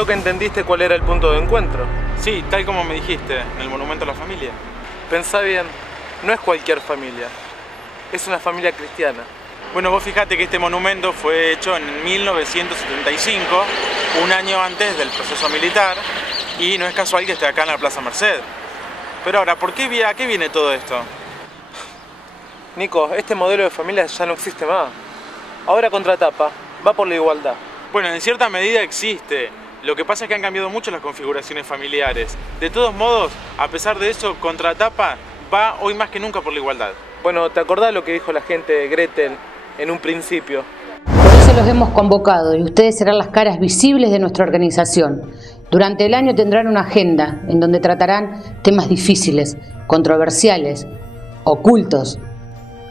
Veo que entendiste cuál era el punto de encuentro. Sí, tal como me dijiste, en el Monumento a la Familia. Pensá bien, no es cualquier familia, es una familia cristiana. Bueno, vos fijate que este monumento fue hecho en 1975, un año antes del proceso militar, y no es casual que esté acá en la Plaza Merced. Pero ahora, ¿a qué viene todo esto? Nico, este modelo de familia ya no existe más. Ahora Contratapa va por la igualdad. Bueno, en cierta medida existe. Lo que pasa es que han cambiado mucho las configuraciones familiares. De todos modos, a pesar de eso, Contratapa va hoy más que nunca por la igualdad. Bueno, ¿te acordás lo que dijo la gente de Gretel en un principio? Por eso los hemos convocado y ustedes serán las caras visibles de nuestra organización. Durante el año tendrán una agenda en donde tratarán temas difíciles, controversiales, ocultos,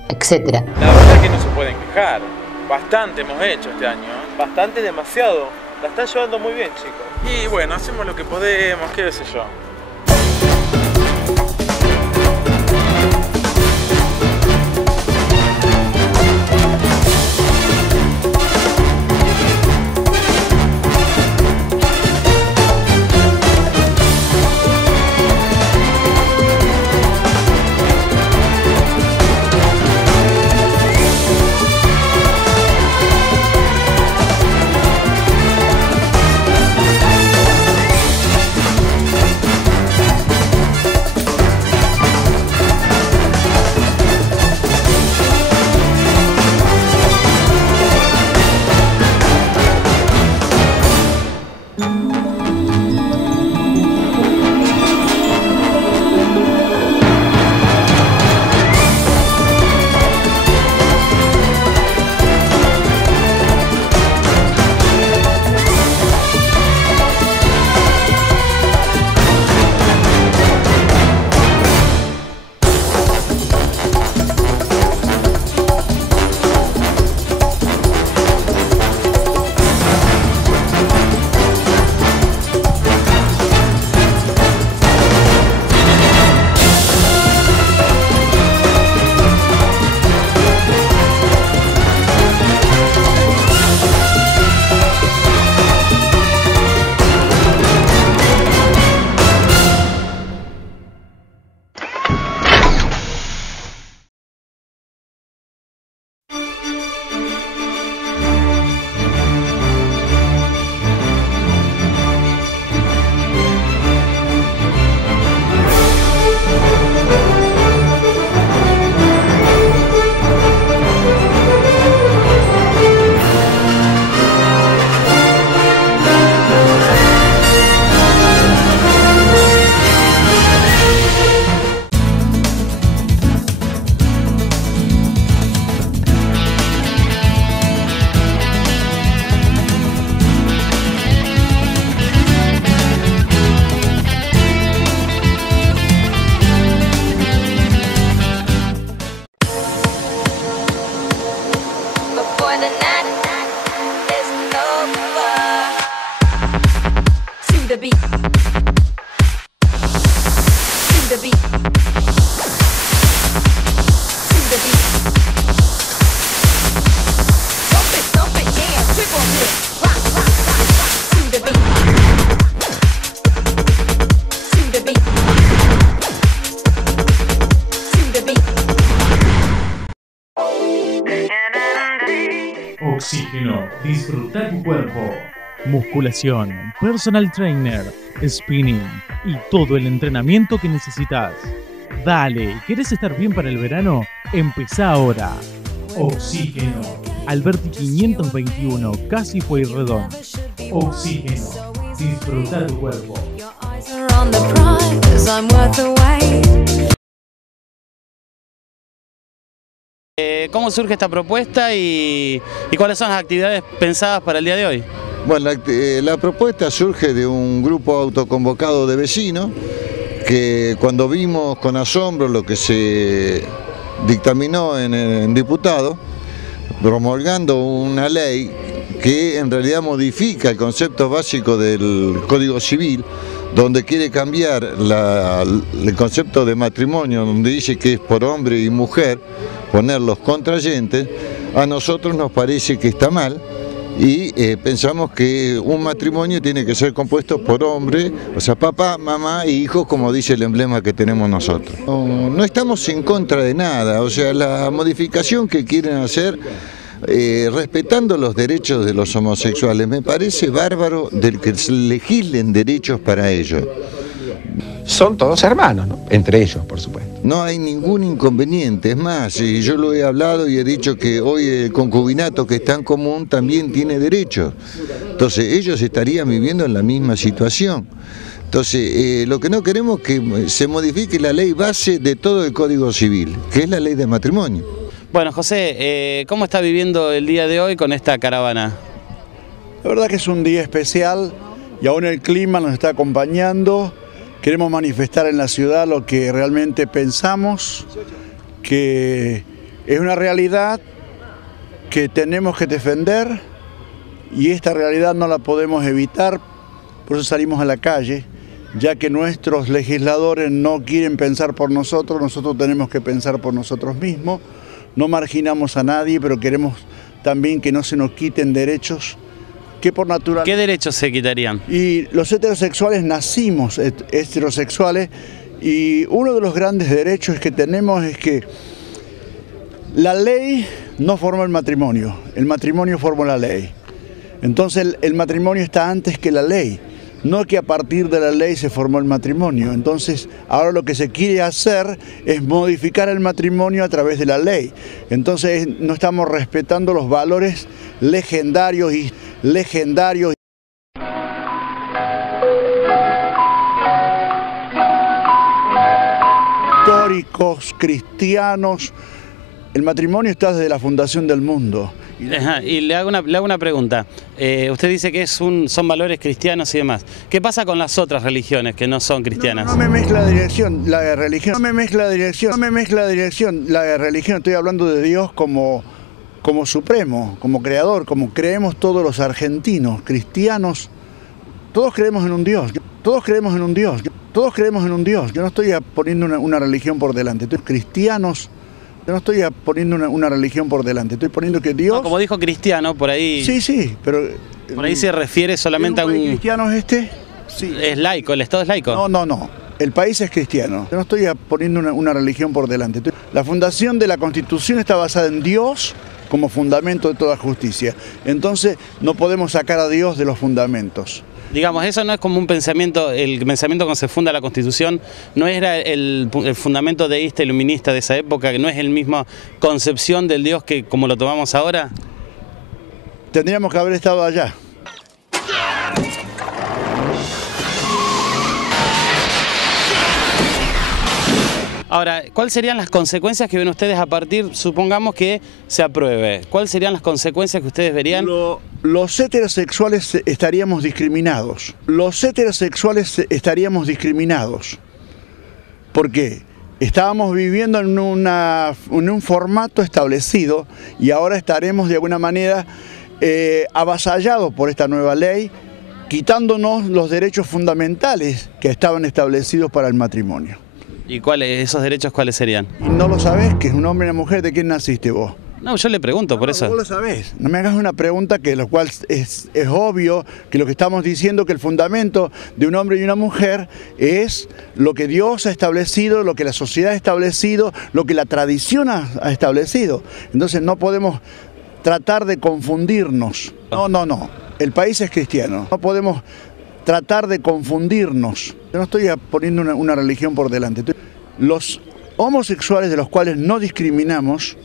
etc. La verdad es que no se pueden quejar. Bastante hemos hecho este año. Bastante, demasiado. La están llevando muy bien, chicos. Y bueno, hacemos lo que podemos, qué sé yo. Oxígeno, disfruta tu cuerpo. Musculación, personal trainer, spinning y todo el entrenamiento que necesitas. Dale, ¿querés estar bien para el verano? Empezá ahora. Oxígeno, Alberti 521, casi Pueyrredón. Oxígeno, disfruta tu cuerpo. ¿Cómo surge esta propuesta y cuáles son las actividades pensadas para el día de hoy? Bueno, la propuesta surge de un grupo autoconvocado de vecinos que cuando vimos con asombro lo que se dictaminó en diputado, promulgando una ley que en realidad modifica el concepto básico del Código Civil, donde quiere cambiar el concepto de matrimonio, donde dice que es por hombre y mujer, poner los contrayentes. A nosotros nos parece que está mal y pensamos que un matrimonio tiene que ser compuesto por hombre, o sea, papá, mamá e hijos, como dice el emblema que tenemos nosotros. No estamos en contra de nada, o sea, la modificación que quieren hacer respetando los derechos de los homosexuales, me parece bárbaro del que se legislen derechos para ellos. Son todos hermanos, ¿no? Entre ellos, por supuesto. No hay ningún inconveniente, es más, y yo lo he hablado y he dicho que hoy el concubinato que está en común también tiene derechos. Entonces ellos estarían viviendo en la misma situación. Entonces lo que no queremos es que se modifique la ley base de todo el Código Civil, que es la ley de matrimonio. Bueno, José, ¿cómo está viviendo el día de hoy con esta caravana? La verdad que es un día especial y aún el clima nos está acompañando. Queremos manifestar en la ciudad lo que realmente pensamos, que es una realidad que tenemos que defender y esta realidad no la podemos evitar, por eso salimos a la calle, ya que nuestros legisladores no quieren pensar por nosotros, nosotros tenemos que pensar por nosotros mismos, no marginamos a nadie, pero queremos también que no se nos quiten derechos que por naturaleza... ¿Qué derechos se quitarían? Y los heterosexuales nacimos heterosexuales y uno de los grandes derechos que tenemos es que la ley no forma el matrimonio forma la ley. Entonces el matrimonio está antes que la ley, no que a partir de la ley se formó el matrimonio. Entonces ahora lo que se quiere hacer es modificar el matrimonio a través de la ley. Entonces no estamos respetando los valores legendarios históricos, cristianos. El matrimonio está desde la fundación del mundo. Ajá, y le hago una pregunta. Usted dice que son valores cristianos y demás. ¿Qué pasa con las otras religiones que no son cristianas? No me mezcla la religión, la religión. Estoy hablando de Dios como supremo, como creador, como creemos todos los argentinos, cristianos. Todos creemos en un Dios, todos creemos en un Dios, todos creemos en un Dios. Yo no estoy poniendo una religión por delante, estoy cristianos. Yo no estoy poniendo una religión por delante, estoy poniendo que Dios... No, como dijo cristiano, por ahí... Sí, pero... Por ahí se refiere solamente a un... ¿Cristiano es este? Sí. ¿Es laico? ¿El Estado es laico? No. El país es cristiano. Yo no estoy poniendo una religión por delante. La fundación de la Constitución está basada en Dios como fundamento de toda justicia. Entonces no podemos sacar a Dios de los fundamentos. Digamos, eso no es como un pensamiento, el pensamiento cuando se funda la Constitución, no era el fundamento deísta iluminista de esa época, que no es el mismo concepción del Dios que como lo tomamos ahora. Tendríamos que haber estado allá. Ahora, ¿cuáles serían las consecuencias que ven ustedes a partir, supongamos que se apruebe? ¿Cuáles serían las consecuencias que ustedes verían? Los heterosexuales estaríamos discriminados. Los heterosexuales estaríamos discriminados. ¿Por qué? Estábamos viviendo en un formato establecido y ahora estaremos de alguna manera avasallados por esta nueva ley, quitándonos los derechos fundamentales que estaban establecidos para el matrimonio. ¿Y esos derechos cuáles serían? ¿Y no lo sabés? Que es un hombre y una mujer. ¿De quién naciste vos? No, yo le pregunto por eso. Vos lo sabés. No me hagas una pregunta que lo cual es obvio que lo que estamos diciendo que el fundamento de un hombre y una mujer es lo que Dios ha establecido, lo que la sociedad ha establecido, lo que la tradición ha establecido. Entonces no podemos tratar de confundirnos. No. El país es cristiano. No podemos tratar de confundirnos. Yo no estoy poniendo una religión por delante. Los homosexuales, de los cuales no discriminamos,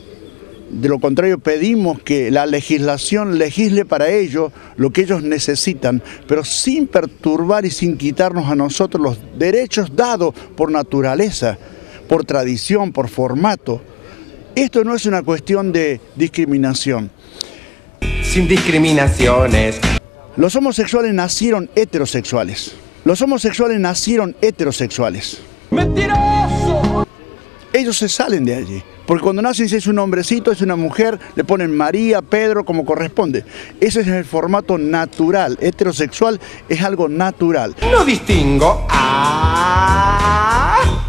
de lo contrario pedimos que la legislación legisle para ellos lo que ellos necesitan, pero sin perturbar y sin quitarnos a nosotros los derechos dados por naturaleza, por tradición, por formato. Esto no es una cuestión de discriminación. Sin discriminaciones. Los homosexuales nacieron heterosexuales. Los homosexuales nacieron heterosexuales. ¡Mentiroso! Ellos se salen de allí. Porque cuando nacen, si es un hombrecito, es una mujer, le ponen María, Pedro, como corresponde. Ese es el formato natural. Heterosexual es algo natural. No distingo.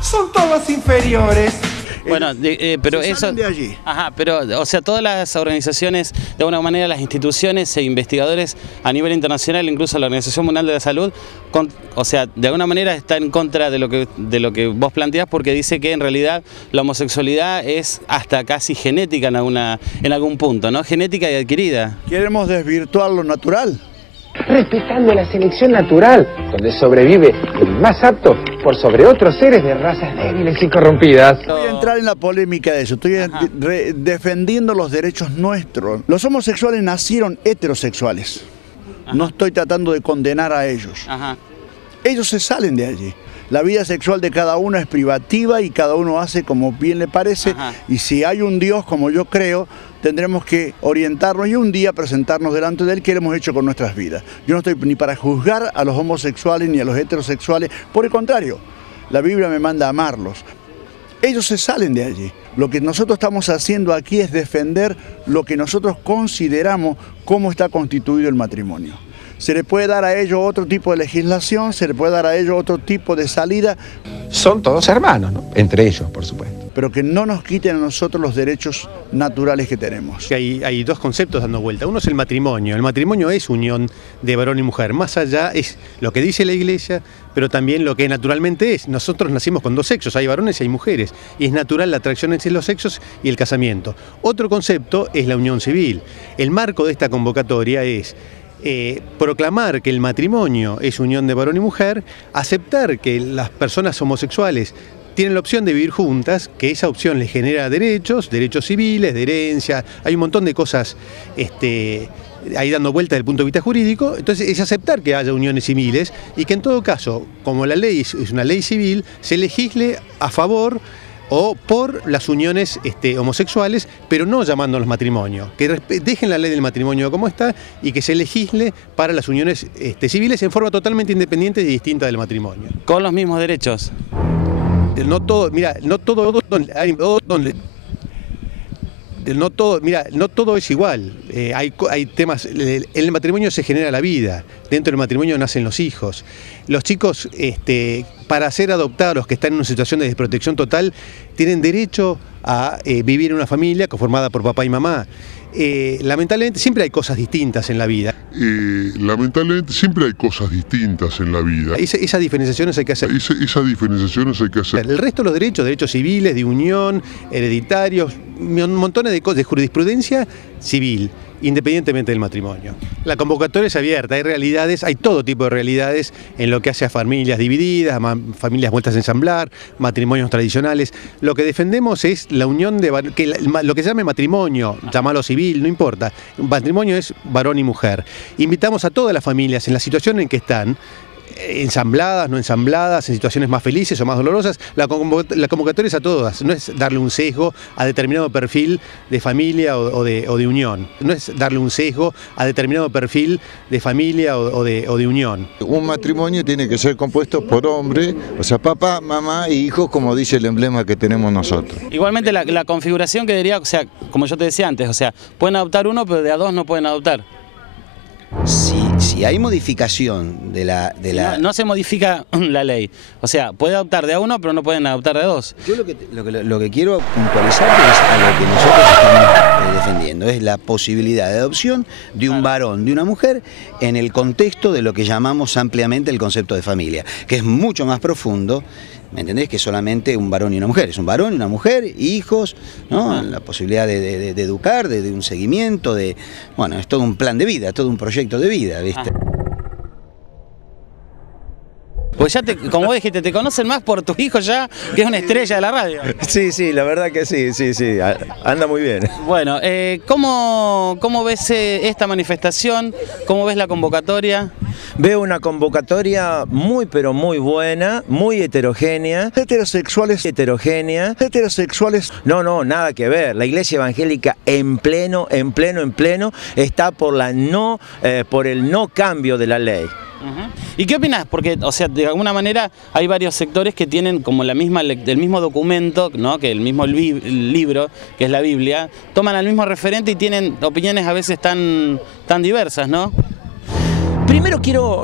Son todos inferiores. Bueno, pero se eso... salen de allí. Ajá, pero, o sea, todas las organizaciones, de alguna manera las instituciones e investigadores a nivel internacional, incluso la Organización Mundial de la Salud, o sea, de alguna manera está en contra de lo que vos planteás, porque dice que en realidad la homosexualidad es hasta casi genética en algún punto, ¿no? Genética y adquirida. Queremos desvirtuar lo natural. Respetando la selección natural, donde sobrevive el más apto por sobre otros seres de razas débiles y corrompidas. Voy a entrar en la polémica de eso, estoy defendiendo los derechos nuestros. Los homosexuales nacieron heterosexuales. Ajá. No estoy tratando de condenar a ellos. Ajá. Ellos se salen de allí. La vida sexual de cada uno es privativa y cada uno hace como bien le parece. Ajá. Y si hay un Dios, como yo creo, tendremos que orientarnos y un día presentarnos delante de Él qué hemos hecho con nuestras vidas. Yo no estoy ni para juzgar a los homosexuales ni a los heterosexuales, por el contrario, la Biblia me manda a amarlos. Ellos se salen de allí. Lo que nosotros estamos haciendo aquí es defender lo que nosotros consideramos cómo está constituido el matrimonio. Se le puede dar a ellos otro tipo de legislación, se le puede dar a ellos otro tipo de salida. Son todos hermanos, ¿no? Entre ellos, por supuesto. Pero que no nos quiten a nosotros los derechos naturales que tenemos. Hay dos conceptos dando vuelta. Uno es el matrimonio. El matrimonio es unión de varón y mujer. Más allá es lo que dice la Iglesia, pero también lo que naturalmente es. Nosotros nacimos con dos sexos, hay varones y hay mujeres. Y es natural la atracción entre los sexos y el casamiento. Otro concepto es la unión civil. El marco de esta convocatoria es proclamar que el matrimonio es unión de varón y mujer, aceptar que las personas homosexuales tienen la opción de vivir juntas, que esa opción les genera derechos civiles, de herencia, hay un montón de cosas ahí dando vuelta desde el punto de vista jurídico. Entonces es aceptar que haya uniones civiles y que en todo caso, como la ley es una ley civil, se legisle a favor o por las uniones homosexuales, pero no llamándolos matrimonio. Que dejen la ley del matrimonio como está y que se legisle para las uniones civiles en forma totalmente independiente y distinta del matrimonio. Con los mismos derechos. No todo, mira, no todo es igual. Hay temas, en el matrimonio se genera la vida, dentro del matrimonio nacen los hijos. Los chicos, para ser adoptados, que están en una situación de desprotección total, tienen derecho a vivir en una familia conformada por papá y mamá. Lamentablemente siempre hay cosas distintas en la vida. Esas diferenciaciones hay que hacer. El resto de los derechos civiles, de unión, hereditarios, montones de cosas, de jurisprudencia civil, independientemente del matrimonio. La convocatoria es abierta, hay realidades, hay todo tipo de realidades en lo que hace a familias divididas, familias vueltas a ensamblar, matrimonios tradicionales. Lo que defendemos es la unión de lo que se llame matrimonio, llamarlo civil, no importa. Un matrimonio es varón y mujer. Invitamos a todas las familias en la situación en que están, ensambladas, no ensambladas, en situaciones más felices o más dolorosas, la convocatoria es a todas, no es darle un sesgo a determinado perfil de familia o de unión, no es darle un sesgo a determinado perfil de familia o de unión. Un matrimonio tiene que ser compuesto por hombre, o sea, papá, mamá y hijos, como dice el emblema que tenemos nosotros. Igualmente la configuración que diría, o sea, como yo te decía antes, o sea, pueden adoptar uno, pero de a dos no pueden adoptar. Si hay modificación de la... No se modifica la ley. O sea, puede adoptar de a uno, pero no pueden adoptar de a dos. Yo lo que quiero puntualizar es a lo que nosotros estamos defendiendo. Es la posibilidad de adopción de un varón, de una mujer, en el contexto de lo que llamamos ampliamente el concepto de familia, que es mucho más profundo. ¿Me entendés? Que solamente un varón y una mujer. Es un varón y una mujer, hijos, ¿no? La posibilidad de educar, de un seguimiento, bueno, es todo un plan de vida, todo un proyecto de vida, ¿viste? Pues ya, como vos dijiste, te conocen más por tu hijo ya, que es una estrella de la radio. Sí, la verdad que sí, anda muy bien. Bueno, ¿cómo ves esta manifestación? ¿Cómo ves la convocatoria? Veo una convocatoria muy pero muy buena, muy heterogénea. Heterosexuales. No, nada que ver. La Iglesia Evangélica en pleno está por el no cambio de la ley. ¿Y qué opinás? Porque, o sea, de alguna manera hay varios sectores que tienen como el mismo documento, ¿no? Que el mismo libro, que es la Biblia, toman al mismo referente y tienen opiniones a veces tan diversas, ¿no? Primero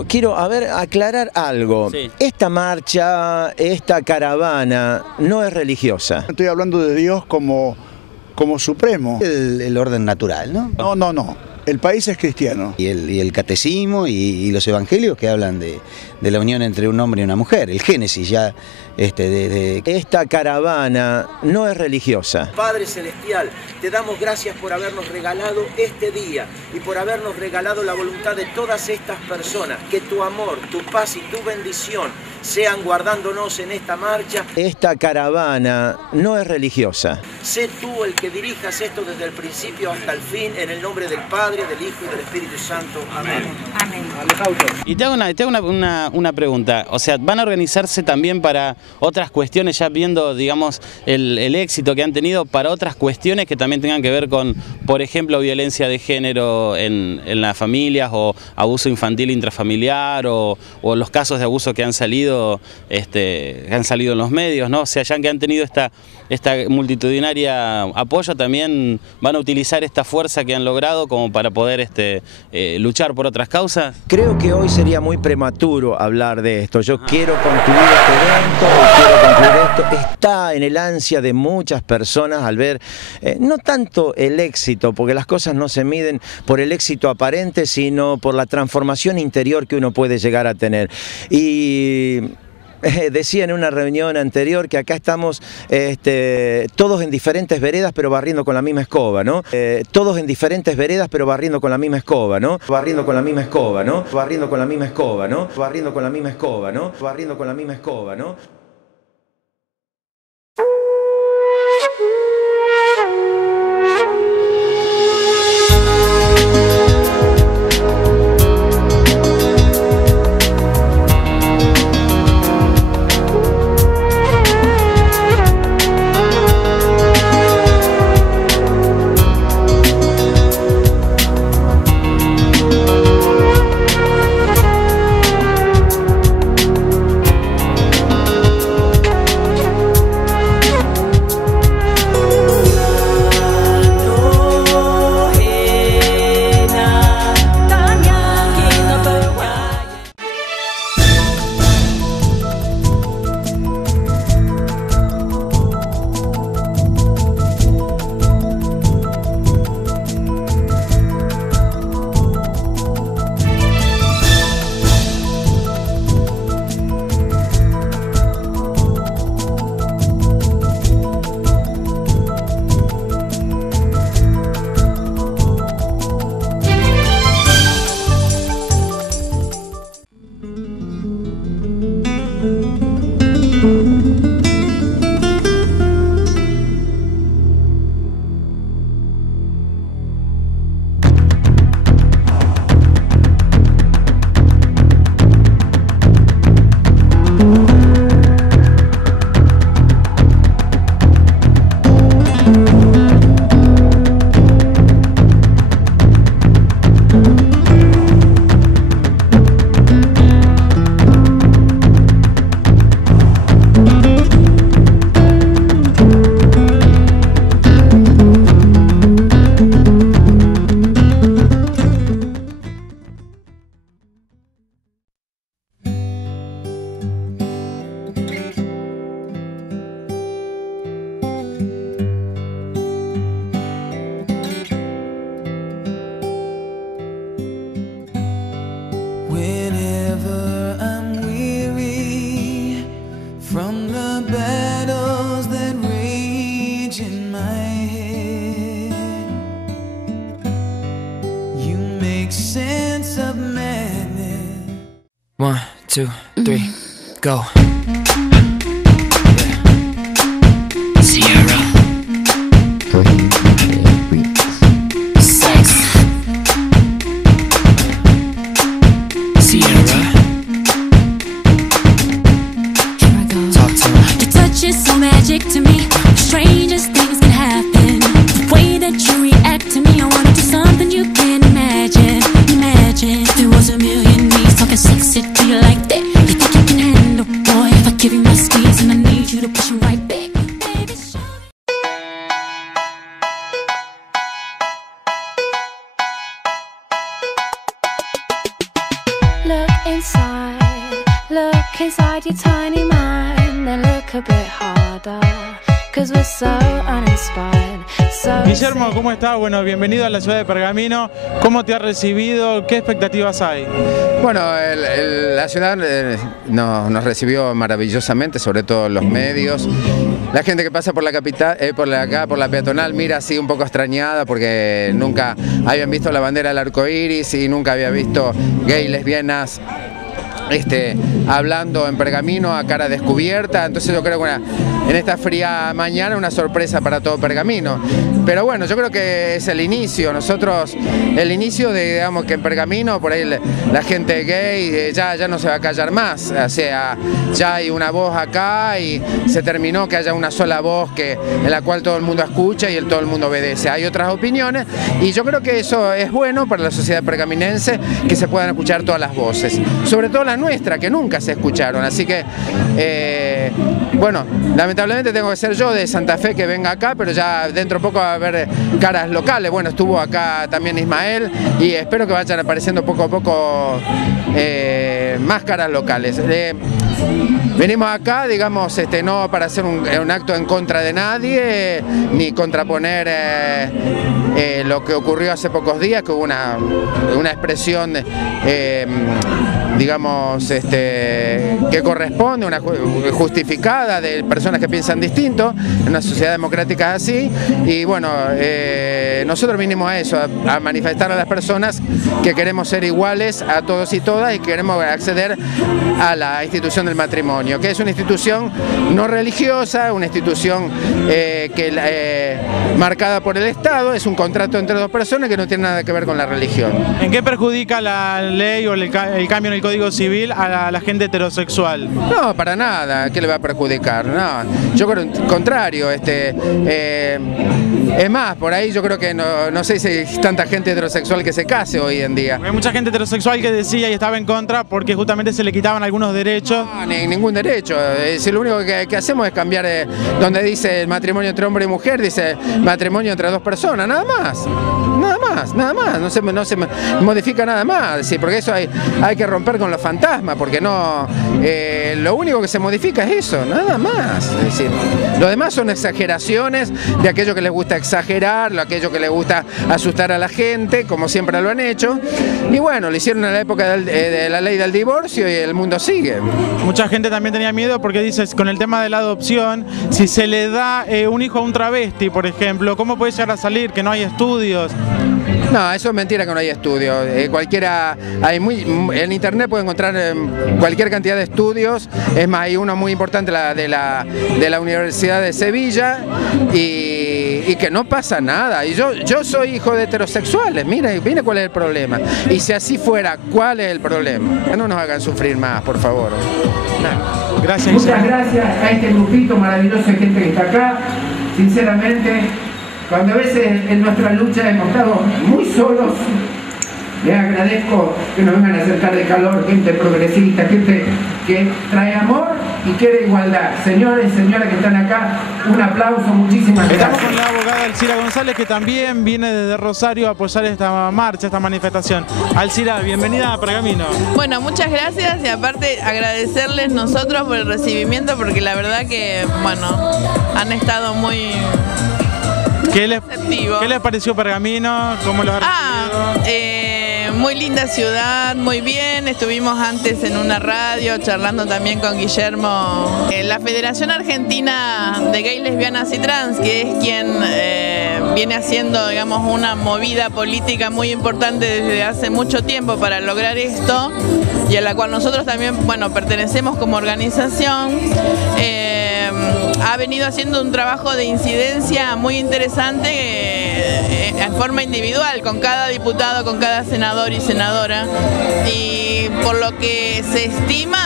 quiero aclarar algo. Sí. Esta marcha, esta caravana, no es religiosa. Estoy hablando de Dios como supremo. El orden natural, ¿no? No. El país es cristiano. Y el catecismo y los evangelios que hablan de la unión entre un hombre y una mujer. El Génesis ya Esta caravana no es religiosa. Padre Celestial, te damos gracias por habernos regalado este día y por habernos regalado la voluntad de todas estas personas. Que tu amor, tu paz y tu bendición sean guardándonos en esta marcha. Esta caravana no es religiosa. Sé tú el que dirijas esto desde el principio hasta el fin, en el nombre del Padre, del Hijo y del Espíritu Santo. Amén. Amén. Y te hago una pregunta, o sea, ¿van a organizarse también para otras cuestiones, ya viendo, digamos, el éxito que han tenido, para otras cuestiones que también tengan que ver con, por ejemplo, violencia de género en las familias, o abuso infantil intrafamiliar, o los casos de abuso que han salido en los medios, ¿no? O sea, ya que han tenido esta multitudinaria apoyo, también van a utilizar esta fuerza que han logrado como para poder luchar por otras causas? Creo que hoy sería muy prematuro hablar de esto. Yo quiero concluir este evento, quiero concluir esto. Está en el ansia de muchas personas al ver, no tanto el éxito, porque las cosas no se miden por el éxito aparente, sino por la transformación interior que uno puede llegar a tener. Y decía en una reunión anterior que acá estamos todos en diferentes veredas pero barriendo con la misma escoba, ¿no? Todos en diferentes veredas pero barriendo con la misma escoba, ¿no? Barriendo con la misma escoba, ¿no? Barriendo con la misma escoba, ¿no? Barriendo con la misma escoba, ¿no? Barriendo con la misma escoba, ¿no? One, two, three, go. Sierra. Sex. Sierra. Here I go. Talk to me. Your touch is so magic to me. The strangest things can happen. The way that you react to me, I wanna do something you can't imagine. Imagine if there was a million me talking sexy to you like that. You think you can handle, boy? If I give you my squeeze and I need you to push you right back. Baby, show me. work a bit harder, 'cause we're so uninspired. Guillermo, ¿cómo estás? Bueno, bienvenido a la ciudad de Pergamino. ¿Cómo te ha recibido? ¿Qué expectativas hay? Bueno, la ciudad nos recibió maravillosamente, sobre todo los medios. La gente que pasa por la capital, por la peatonal, mira así un poco extrañada porque nunca habían visto la bandera del arco iris y nunca había visto gay, lesbianas hablando en Pergamino a cara descubierta. Entonces yo creo que en esta fría mañana una sorpresa para todo Pergamino. Pero bueno, yo creo que es el inicio. El inicio de, digamos, que en Pergamino por ahí la gente gay ya no se va a callar más. O sea, ya hay una voz acá y se terminó que haya una sola voz en la cual todo el mundo escucha y todo el mundo obedece. Hay otras opiniones y yo creo que eso es bueno para la sociedad pergaminense, que se puedan escuchar todas las voces, sobre todo la nuestra, que nunca se escucharon. Así que, bueno, lamentablemente tengo que ser yo de Santa Fe que venga acá, pero ya dentro de poco va a haber caras locales. Bueno, estuvo acá también Ismael y espero que vayan apareciendo poco a poco más caras locales. Venimos acá, digamos, no para hacer un acto en contra de nadie, ni contraponer lo que ocurrió hace pocos días, que hubo una expresión digamos, que corresponde, una justificada de personas que piensan distinto, en una sociedad democrática así, y bueno, nosotros vinimos a eso, a manifestar a las personas que queremos ser iguales a todos y todas y queremos acceder a la institución del matrimonio, que es una institución no religiosa, una institución marcada por el Estado, es un contrato entre dos personas que no tiene nada que ver con la religión. ¿En qué perjudica la ley o el cambio en el Código Civil a la gente heterosexual? No, para nada. ¿Qué le va a perjudicar? No, yo creo al contrario. Es más, por ahí yo creo que no sé si hay tanta gente heterosexual que se case hoy en día. Hay mucha gente heterosexual que decía y estaba en contra porque justamente se le quitaban algunos derechos. No, ningún derecho. Lo único que hacemos es cambiar donde dice el matrimonio entre hombre y mujer, dice matrimonio entre dos personas, nada más. Nada más, no se modifica nada más, sí, porque eso hay que romper con los fantasmas, porque no, lo único que se modifica es eso, nada más. Es decir, lo demás son exageraciones de aquello que les gusta exagerar, aquello que les gusta asustar a la gente, como siempre lo han hecho, y bueno, lo hicieron en la época de la ley del divorcio y el mundo sigue. Mucha gente también tenía miedo porque dices, con el tema de la adopción, si se le da un hijo a un travesti, por ejemplo, ¿cómo puede llegar a salir? Que no hay estudios. No, eso es mentira que no hay estudios. En internet puede encontrar cualquier cantidad de estudios. Es más, hay uno muy importante de la Universidad de Sevilla y que no pasa nada. Y yo soy hijo de heterosexuales. Mire cuál es el problema. Y si así fuera, ¿cuál es el problema? Que no nos hagan sufrir más, por favor. Gracias. Muchas gracias a este grupito maravilloso de gente que está acá. Sinceramente, cuando a veces en nuestra lucha hemos estado muy solos, les agradezco que nos vengan a acercar de calor, gente progresista, gente que trae amor y quiere igualdad. Señores, señoras que están acá, un aplauso, muchísimas gracias. Estamos con la abogada Alcira González, que también viene desde Rosario a apoyar esta marcha, esta manifestación. Alcira, bienvenida a Pergamino. Bueno, muchas gracias y aparte agradecerles nosotros por el recibimiento, porque la verdad que, bueno, han estado muy... ¿Qué les pareció Pergamino? ¿Cómo los ha recibido? Muy linda ciudad, muy bien. Estuvimos antes en una radio charlando también con Guillermo. La Federación Argentina de Gays, Lesbianas y Trans, que es quien viene haciendo, digamos, una movida política muy importante desde hace mucho tiempo para lograr esto, y a la cual nosotros también, bueno, pertenecemos como organización. Ha venido haciendo un trabajo de incidencia muy interesante en forma individual, con cada diputado, con cada senador y senadora, y por lo que se estima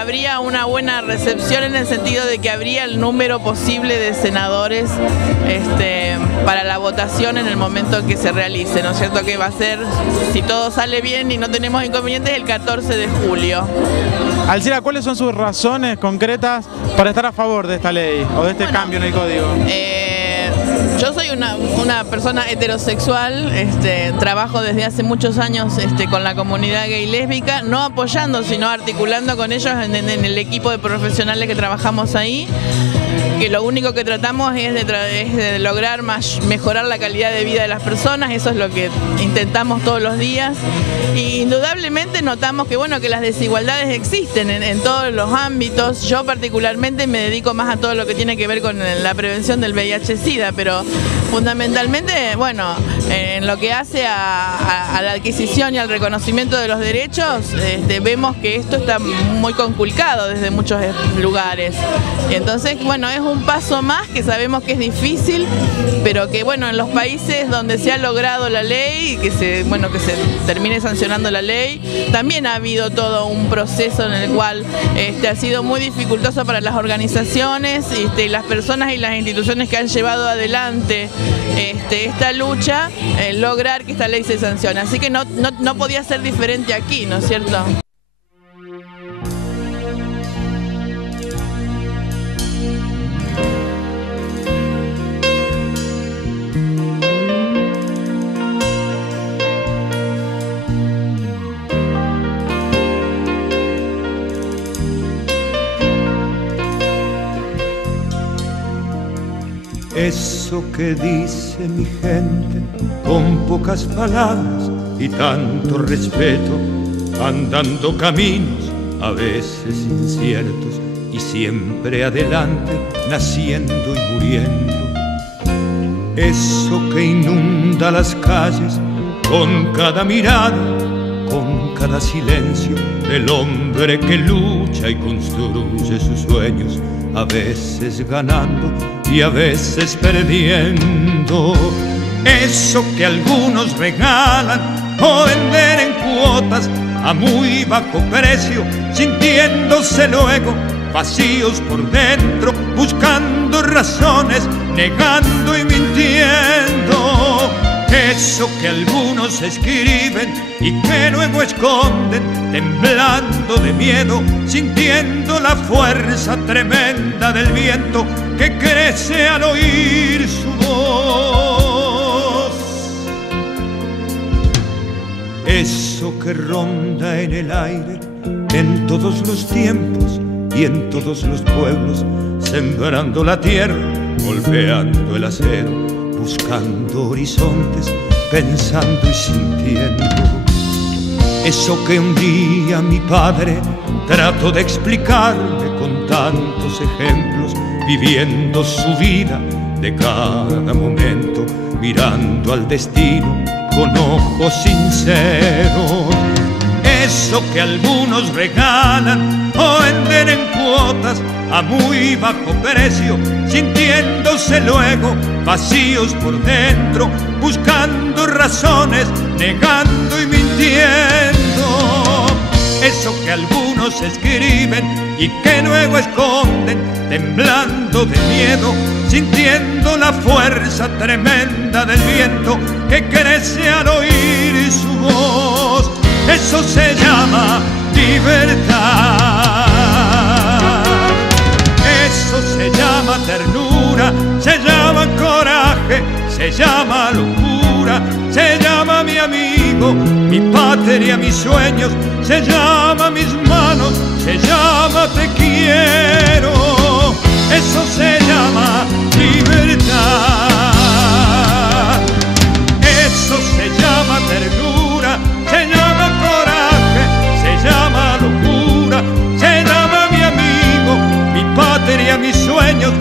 habría una buena recepción en el sentido de que habría el número posible de senadores para la votación en el momento en que se realice, ¿no es cierto? Que va a ser, si todo sale bien y no tenemos inconvenientes, el 14 de julio. Alcira, ¿cuáles son sus razones concretas para estar a favor de esta ley o de este cambio en el código? Yo soy una persona heterosexual, trabajo desde hace muchos años con la comunidad gay y lésbica, no apoyando, sino articulando con ellos en el equipo de profesionales que trabajamos ahí, que lo único que tratamos es de lograr mejorar la calidad de vida de las personas. Eso es lo que intentamos todos los días. Y indudablemente notamos que, bueno, que las desigualdades existen en todos los ámbitos. Yo particularmente me dedico más a todo lo que tiene que ver con la prevención del VIH-Sida, pero fundamentalmente, bueno, en lo que hace a la adquisición y al reconocimiento de los derechos, vemos que esto está muy conculcado desde muchos lugares. Y entonces, bueno, es un paso más que sabemos que es difícil, pero que, bueno, en los países donde se ha logrado la ley, que se termine sancionando la ley, también ha habido todo un proceso en el cual ha sido muy dificultoso para las organizaciones, las personas y las instituciones que han llevado adelante esta lucha, lograr que esta ley se sancione. Así que no podía ser diferente aquí, ¿no es cierto? Eso que dice mi gente con pocas palabras y tanto respeto, andando caminos a veces inciertos y siempre adelante, naciendo y muriendo. Eso que inunda las calles con cada mirada, con cada silencio del hombre que lucha y construye sus sueños, a veces ganando y a veces perdiendo. Eso que algunos regalan o venden en cuotas a muy bajo precio, sintiéndose luego vacíos por dentro, buscando razones, negando y mintiendo. Eso que algunos escriben y que luego esconden, temblando de miedo, sintiendo la fuerza tremenda del viento que crece al oír su voz. Eso que ronda en el aire, en todos los tiempos y en todos los pueblos, sembrando la tierra, golpeando el acero, buscando horizontes, pensando y sintiendo. Eso que un día mi padre trató de explicarme con tantos ejemplos, viviendo su vida de cada momento, mirando al destino con ojos sinceros. Eso que algunos regalan o venden en cuotas a muy bajo precio, sintiéndose luego vacíos por dentro, buscando razones, negando y mintiendo. Eso que algunos escriben y que luego esconden, temblando de miedo, sintiendo la fuerza tremenda del viento que crece al oír su voz. Eso se llama libertad. Eso se llama ternura, se llama coraje, se llama locura, se llama mi amigo, mi patria, mis sueños, se llama mis manos, se llama te quiero. Eso se llama libertad. Eso se llama ternura, se llama coraje, se llama locura, se llama mi amigo, mi patria, mis sueños,